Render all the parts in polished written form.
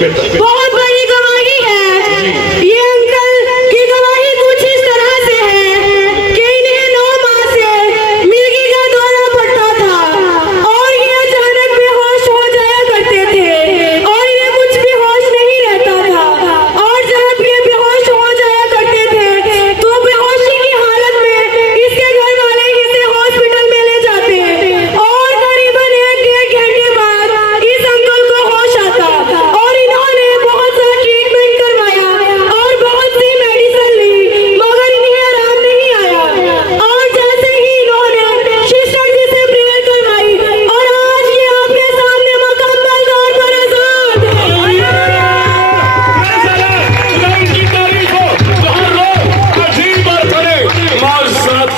बेटा। बहुत बड़ी गवाही है। ये अंकल की गवाही कुछ इस तरह से है कि इन्हें 9 माह से मिर्गी का दौरा पड़ता था और ये अचानक बेहोश हो जाया करते थे और इन्हें कुछ भी होश नहीं रहता था। और जब ये बेहोश हो जाया करते थे तो बेहोशी की हालत में इसके घर वाले इसे हॉस्पिटल में ले जाते और करीबन 1-1.5 घंटे बाद इस अंकल को होश आता और इन्होंने बहुत सा ट्रीटमेंट करवाया और बहुत सी मेडिसिन ली मगर इन्हें आराम नहीं आया। और जैसे ही इन्होंने सिस्टर जी से प्रेयर करवाई और आज ये आपके सामने मुकम्मल तौर पर आजाद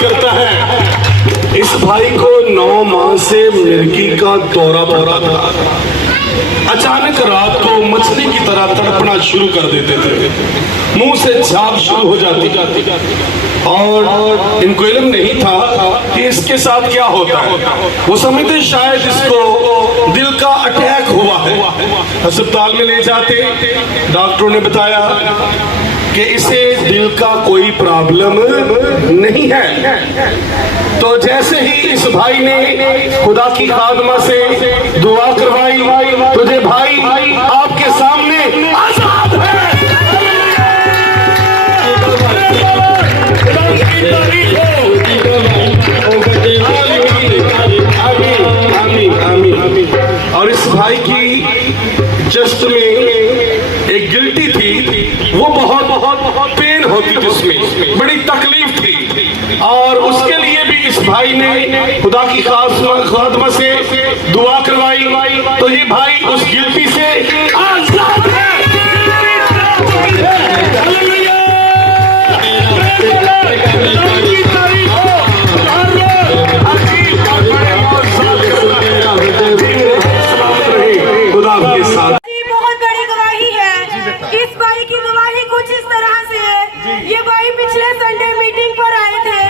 करता है। इस भाई को 9 माह से मिर्गी का दौरा था। अचानक रात को मछली की तरह तड़पना शुरू कर देते थे, मुंह से झाग शुरू हो जाती और इनको इल्म नहीं था कि इसके साथ क्या होता है। वो समझते शायद इसको दिल का अटैक हुआ है। अस्पताल में ले जाते, डॉक्टरों ने बताया कि इसे दिल का कोई प्रॉब्लम नहीं है। तो जैसे ही इस भाई ने खुदा की खादमा से दुआ करवाई, तुझे भाई आपके सामने आजाद है। और इस भाई की चेस्ट में एक गिल्टी थी, वो बहुत पेन होती थी, उसमें बड़ी तकलीफ थी और उसके लिए भी इस भाई ने खुदा की खादमा से दुआ करवाई। तो ये भाई उस गिल्टी से आजाद है। इस भाई की गवाही कुछ इस तरह से है। ये भाई पिछले संडे मीटिंग पर आए थे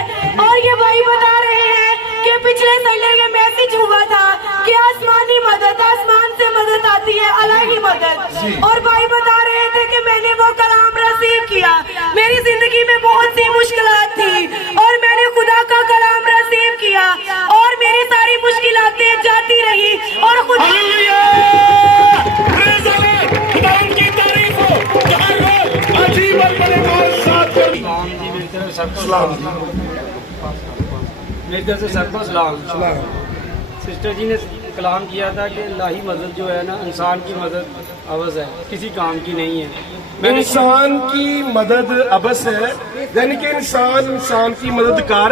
और ये भाई बता रहे हैं कि पिछले संडे ये मैसेज हुआ था कि आसमानी मदद, आसमान से मदद आती है, इलाही मदद। और भाई बता रहे थे कि मैंने वो कलाम रिसीव किया। मेरी जिंदगी में बहुत सी मुश्किलात थी और मैंने खुदा का कलाम रिसीव किया और मेरी सारी मुश्किलातें जाती रही और खुदा मेरी तरफ से सबको सलाम। सिस्टर जी ने कलाम किया था कि इलाही मदद जो है ना, इंसान की मदद अवस है, किसी काम की नहीं है। इंसान की मदद अबस है, यानी कि इंसान की मदद कर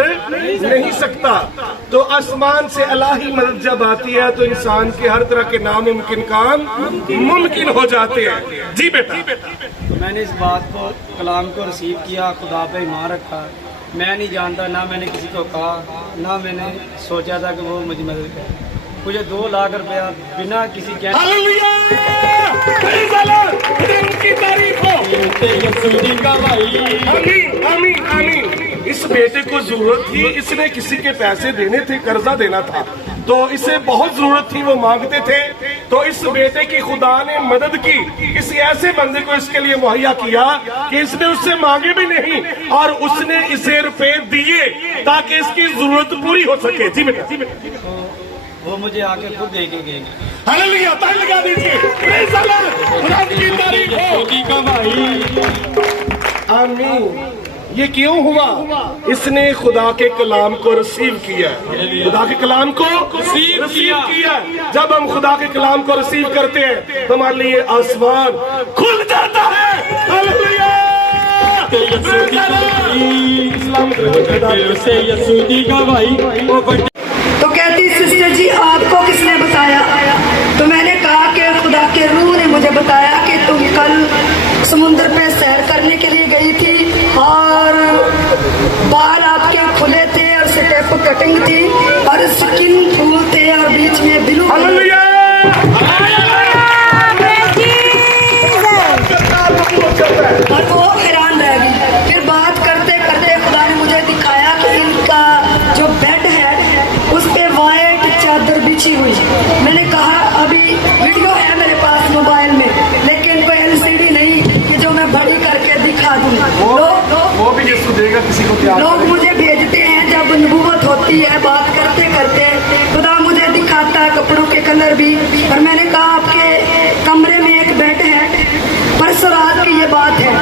नहीं सकता। तो आसमान से इलाही मदद जब आती है तो इंसान के हर तरह के नामुमकिन काम मुमकिन हो जाते हैं। जी बेटा। मैंने इस बात को, कलाम को रिसीव किया, खुदा पे ईमान रखा। मैं नहीं जानता, ना मैंने किसी को कहा, ना मैंने सोचा था कि वो मुझे मदद करे। मुझे 2 लाख रुपया बिना किसी इस बेटे को जरूरत थी, इसने किसी के पैसे देने थे, कर्जा देना था, तो इसे बहुत जरूरत थी, वो मांगते थे। तो इस बेटे की खुदा ने मदद की, किसी ऐसे बंदे को इसके लिए मुहैया किया कि इसने उससे मांगे भी नहीं और उसने इसे रुपए दिए ताकि इसकी जरूरत पूरी हो सके। जी बेटा। वो मुझे आके खुद दे के गए। हालेलुया, ताली लगा दीजिए। प्रेज़ द लॉर्ड, खुदा की तारीफ हो। आमीन। ये क्यों हुआ? इसने खुदा के कलाम को रिसीव किया, खुदा के कलाम को रिसीव किया। जब हम खुदा के कलाम को रिसीव करते हैं तो हमारे लिए आसमान खुल जाता है। हालेलुया। तो कहती सिस्टर जी आपको किसने बताया? तो मैंने कहा कि खुदा के रूह ने मुझे बताया कि तुम कल समुद्र पे सैर करने के लिए गई थी और बाल आपके खुले थे और स्टेप कटिंग थी और स्किन फूल थे और बीच में ब्लू। और वो हैरान रह गई। फिर बात करते करते खुदा ने मुझे दिखाया कि इनका जो बेड है उस पे वाइट चादर बिछी हुई। मैंने कहा अभी वीडियो है मेरे पास मोबाइल में, लेकिन लोग मुझे भेजते हैं जब नबूवत होती है, बात करते करते खुदा मुझे दिखाता है कपड़ों के कलर भी। और मैंने कहा आपके कमरे में एक बेड है, परसों रात की ये बात है,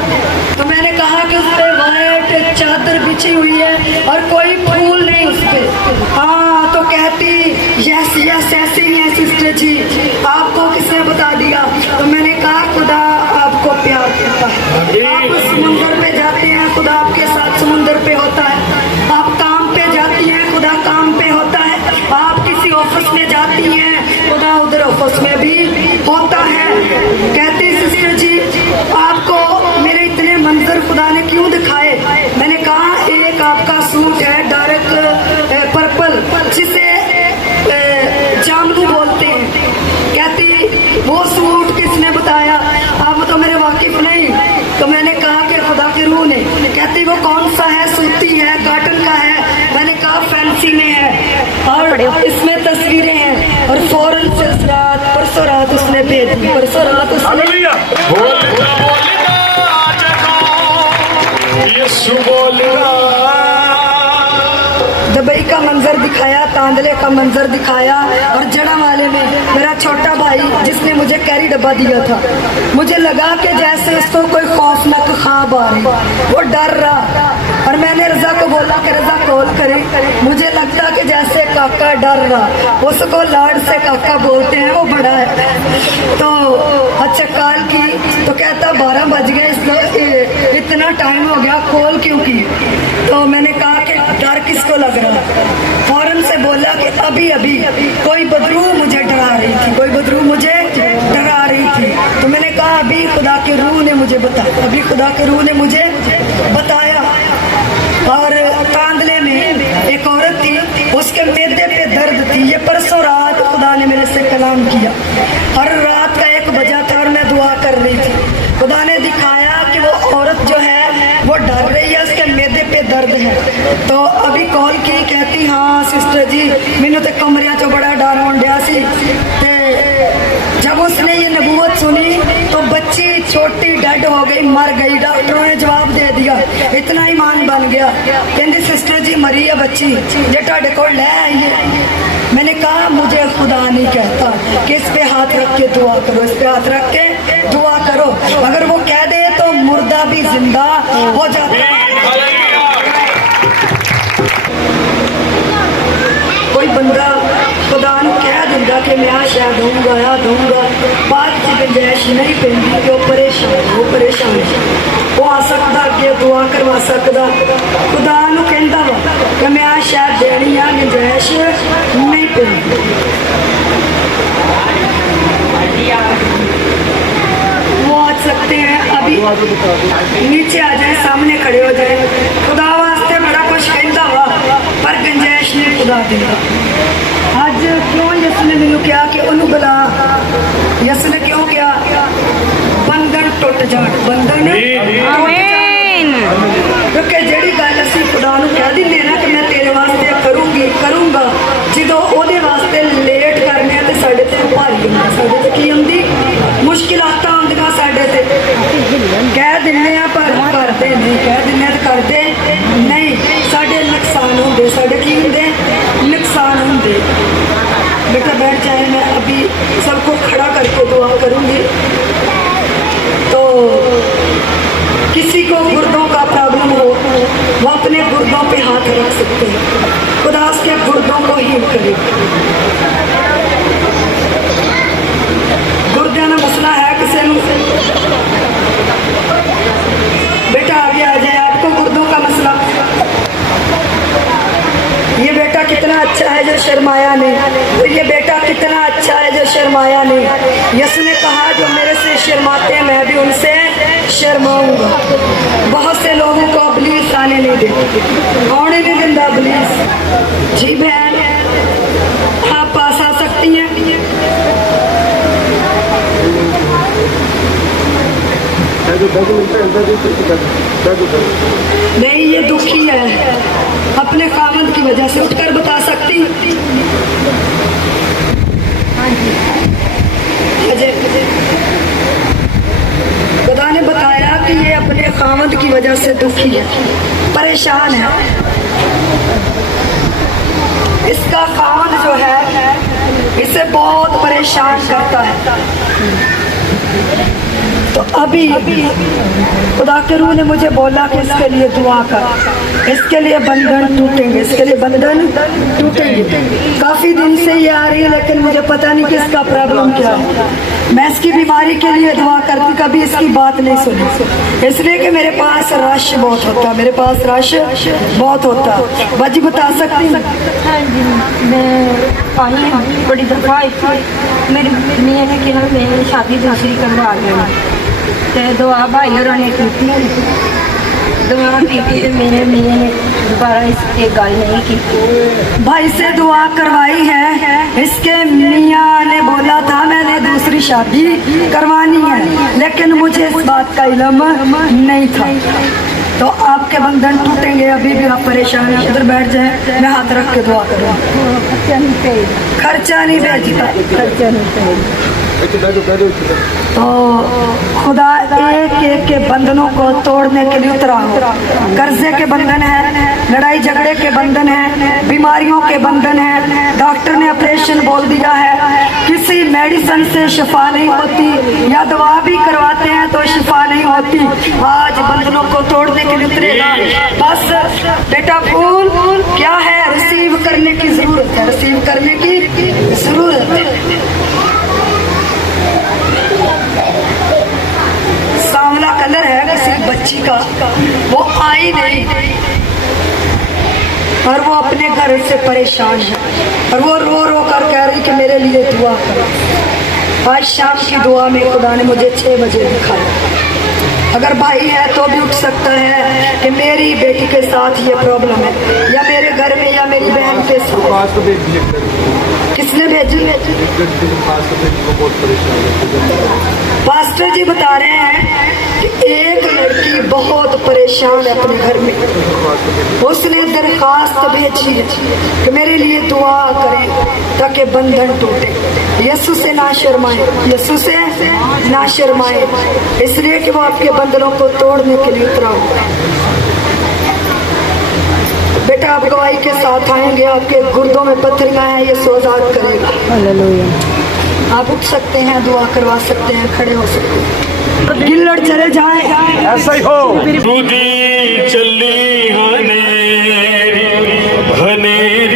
तो मैंने कहा कि उस पर वाइट चादर बिछी हुई है और कोई फूल नहीं उस पे। हाँ, तो कहती यस यस ऐसे ही है सिस्टर जी, आपको किसने बता दिया? तो मैंने कहा खुदा आपको प्यार करता है। आप समुंदर पे जाते हैं, खुदा आपके साथ समुंदर पे होता है। आप काम पे जाती हैं, खुदा काम पे होता है। आप किसी ऑफिस में जाती हैं, खुदा उधर ऑफिस में भी होता है। कहती सिस्टर जी आपको मेरे इतने मंजर खुदा ने क्यों दिखाए? मैंने कहा एक आपका सूट है डार्क पर्पल, जिसे जामनू बोलते हैं। कहती वो सूट किसने बताया? आप तो मेरे वाकिफ नहीं। तो मैंने कहा कि खुदा की रूह ने। कहती वो कौन सा है? सूती है, कॉटन का है? मैंने कहा फैंसी में है और इसमें तस्वीरें हैं। और फौरन से परसों रात उसने भेज दी। परसों रात उसने दुबई का मंजर दिखाया, तांदले का मंजर दिखाया। और जड़ा वाले में मेरा छोटा भाई जिसने मुझे कैरी डब्बा दिया था, मुझे लगा कि जैसे उसको कोई खौफनाक ख्वाब आ रही, वो डर रहा। और मैंने रजा को बोला कि रजा कॉल करे, मुझे लगता कि जैसे काका डर रहा। उसको लाड से काका बोलते हैं, वो बड़ा है। तो अच्छा कॉल की तो कहता 12 बज गए, इतना टाइम हो गया, कॉल क्यों की? तो मैंने कहा कि डर किसको लग रहा? फौरन से बोला कि अभी अभी कोई बदरू मुझे डरा रही थी, कोई बदरू मुझे डरा रही थी। तो मैंने कहा अभी खुदा की रूह ने मुझे बताया, अभी खुदा की रूह ने मुझे बताया। और तांदले में एक औरत थी, उसके मेदे पे दर्द थी। ये परसों रात खुदा ने मेरे से कलाम किया और रात का 1 बजा था और मैं दुआ कर रही थी। खुदा ने दिखाया कि वो औरत जो है वो डर रही है, उसके मेदे पे दर्द है। तो अभी कॉल की, कहती हाँ सिस्टर जी मैंने तो कमरिया चो बड़ा डर होन दिया सी। जब उसने ये नबूवत सुनी तो बच्ची छोटी डेड हो गई, मर गई। डॉक्टरों ने जवाब दे दिया, इतना ईमान बन गया। कहती सिस्टर जी मरी है बच्ची, जे तुहाडे कोल ले आइए। मैंने कहा मुझे खुदा नहीं कहता कि इस पे हाथ रख के दुआ करो, इस पे हाथ रख के दुआ करो। अगर वो कह दे तो मुर्दा भी जिंदा हो जाता है। कोई बंदा खुदा नूं कह दिंदा कि मैं आ शै दूंगा, आ दूंगा, बाद च गुंजाइश नहीं पैंदी कि वो परेशान वो आ सकदा, अगे दुआ करवा सकदा। खुदा नूं कहंदा वा कि मैं आ शै देनी आ, गुंजाइश नहीं पैंदी। वो आ सकते हैं, अभी नीचे आ जाए, सामने खड़े हो जाए। खुदा वास्ते बड़ा कुछ कहता वा पर गुंजाइश नहीं खुदा देता। आज क्यों यसु ने मैनू कहा कि उन्होंने बुला, यसु ने क्यों कहा? बंधन टुट जाण, बंधन क्योंकि ਜਿਹੜੀ ਗੱਲ ਅਸੀਂ खुदा ਨੂੰ ਕਹਿ ਦਿੰਦੇ ਨਾ कि मैं तेरे वास्ते करूंगा, ਜਦੋਂ ਉਹਦੇ ਵਾਸਤੇ ਲੇਟ ਕਰਨੇ ਤੇ ਸਾਡੇ ਤੇ ਭਾਰੀ ਹੁੰਦਾ, ਸਾਡੇ ਤੇ ਕੀ ਹੁੰਦੀ ਮੁਸ਼ਕਿਲਾਤਾਂ ਹੁੰਦੀਆਂ ਸਾਡੇ ਤੇ। ਕਹਿ ਦਿੰਦੇ ਆ ਪਰ ਕਰਦੇ ਨਹੀਂ, ਕਹਿ ਦਿੰਦੇ ਤੇ ਕਰਦੇ ਨਹੀਂ। ਸਾਡੇ ਨੁਕਸਾਨ ਹੁੰਦੇ, ਸਾਡੇ ਕੀ ਹੁੰਦੇ नुकसान होंगे। बेटा बैठ जाए, मैं अभी सबको खड़ा करके दुआ करूंगी। तो किसी को गुर्दों का प्रॉब्लम हो, वो अपने गुर्दों पे हाथ रख सकते हैं, खुदा उसके गुर्दों को हील करे। गुर्दे का मसला है किसी को, बेटा आगे आ जाए। आपको गुर्दों का मसला, ये बेटा कितना अच्छा है जो शर्माया नहीं, ये बेटा कितना अच्छा है जो शर्माया नहीं। यसु ने कहा जो मेरे से शर्माते हैं मैं भी उनसे शर्माऊंगा। बहुत से लोगों को इब्लीस आने नहीं देते, आने नहीं देता इब्लीस। जी बहन आप पास आ सकती हैं। नहीं ये दुखी है अपने खामद की वजह से, उठकर बता सकती। खुदा ने बताया कि ये अपने खामद की वजह से दुखी है, परेशान परेशान है। इसका खामद जो है इसे बहुत परेशान करता है। तो अभी खुदा के रूह ने मुझे बोला कि इसके लिए दुआ कर, इसके लिए बंधन टूटेंगे, इसके लिए बंधन टूटेंगे। काफी दिन से ये आ रही है लेकिन मुझे पता नहीं कि इसका प्रॉब्लम क्या है। मैं इसकी बीमारी के लिए दुआ करती, कभी इसकी बात नहीं सुनी, इसलिए कि मेरे पास रश बहुत होता, मेरे पास रश बहुत होता। बाजी बता सकती हूँ? हाँ जी, मैं आई बड़ी दफा इतनी मेरी मियाँ ने कहा मैं शादी दूसरी करवा गई तो दुआ भाई और ने की दुआ की, मेरे मियाँ ने दोबारा इस एक गल नहीं की। भाई से दुआ करवाई है, इसके मियाँ ने बोला था मैंने दूसरी शादी करवानी है, लेकिन मुझे इस बात का इल्म नहीं था। तो आपके बंधन टूटेंगे, अभी भी आप परेशान हैं, उधर बैठ जाए, मैं हाथ रख के दुआ करूँ। खर्चा नहीं भेजता, तो खुदा एक एक के बंधनों को तोड़ने के लिए उतरा हो। कर्जे के बंधन है, लड़ाई झगड़े के बंधन है, बीमारियों के बंधन है। डॉक्टर ने ऑपरेशन बोल दिया है, किसी मेडिसिन से शिफा नहीं होती, या दवा भी करवाते हैं तो शिफा नहीं होती। आज बंधनों को तोड़ने के लिए उतरेगा। बस बेटा फूल क्या है, रिसीव करने की जरूरत है, रिसीव करने की जरूरत है। सांवला कलर है किसी बच्ची का, वो आई नहीं और वो अपने घर से परेशान है और वो रो रो कर कह रही कि मेरे लिए दुआ करो। आज शाम की दुआ में खुदा ने मुझे 6 बजे दिखाया। अगर भाई है तो भी उठ सकता है कि मेरी बेटी के साथ ये प्रॉब्लम है, या मेरे घर में या मेरी बहन के साथ। किसने भेजी? पास्टर जी बता रहे हैं कि एक लड़की बहुत परेशान है अपने घर में, उसने दरखास्त भेजी है कि मेरे लिए दुआ करें ताकि बंधन टूटे। यीशु से ना शर्माए, यीशु से ना शर्माए, इसलिए कि वो आपके बंधनों को तोड़ने के लिए उतरा हुआ है। बेटा आप गवाही के साथ आएंगे, आपके गुर्दों में पत्थरियां हैं, ये आजाद करेगा। हालेलुया। आप उठ सकते हैं, दुआ करवा सकते हैं, खड़े हो सकते हैं, गिल्लड़ चले जाए। ऐसा ही हो। चली हनेरी